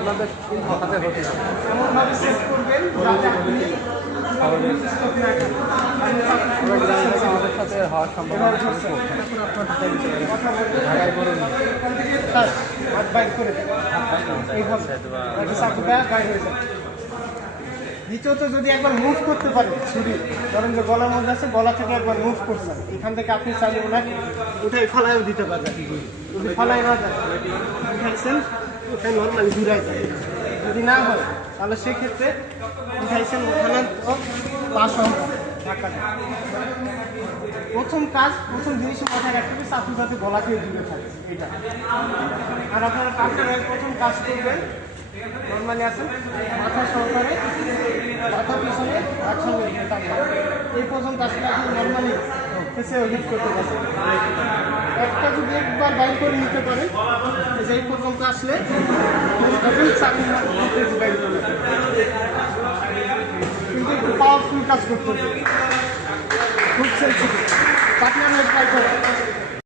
আপনাদের হাতে হতে হবে। এমনভাবে সেট করবেন যাতে আপনি আমাদের সাথে হওয়ার সম্ভাবনা ঢাকায় করে হাত বাইর করে দেন। এইভাবে চাকুটা বাইর হয়ে যাবে। দ্বিতীয়ত যদি একবার মুভ করতে পারেন ছুরি, ধরেন যে গলার মধ্যে আছে, গলা থেকে একবার মুভ করছেন, এখান থেকে আপনি চাইলে ওনাকে উঠাই ফালাইও দিতে পারবেন। যদি ফালাই না যায় উঠাইছেন, ওখানে নর্মালি ঘুরাই যায়। যদি না হয় তাহলে সেক্ষেত্রে উঠাইছেন, ওখানে পাশ ধাক্কা দেয়। প্রথম জিনিস মাথায় রাখতে হবে চাকু যাতে গলা থেকে দূরে থাকে, এটা। আর আপনারা কাজটা প্রথম কাজ করবেন নর্মালি আছেন, মাথা সহকারে মাথা পিছনে একসঙ্গে এই পর্যন্ত আসলে আপনি নর্মালি ফেসে হিট করতে পারবেন। একটা যদি একবার বাইর করে নিতে পারেন, এই পর্যন্ত আসলে চাকরি বাইর করে কিন্তু একটু পাওয়ারফুল কাজ করতে হবে, খুব সেন্সিটিভ। পার্টনার ট্রাই করেন।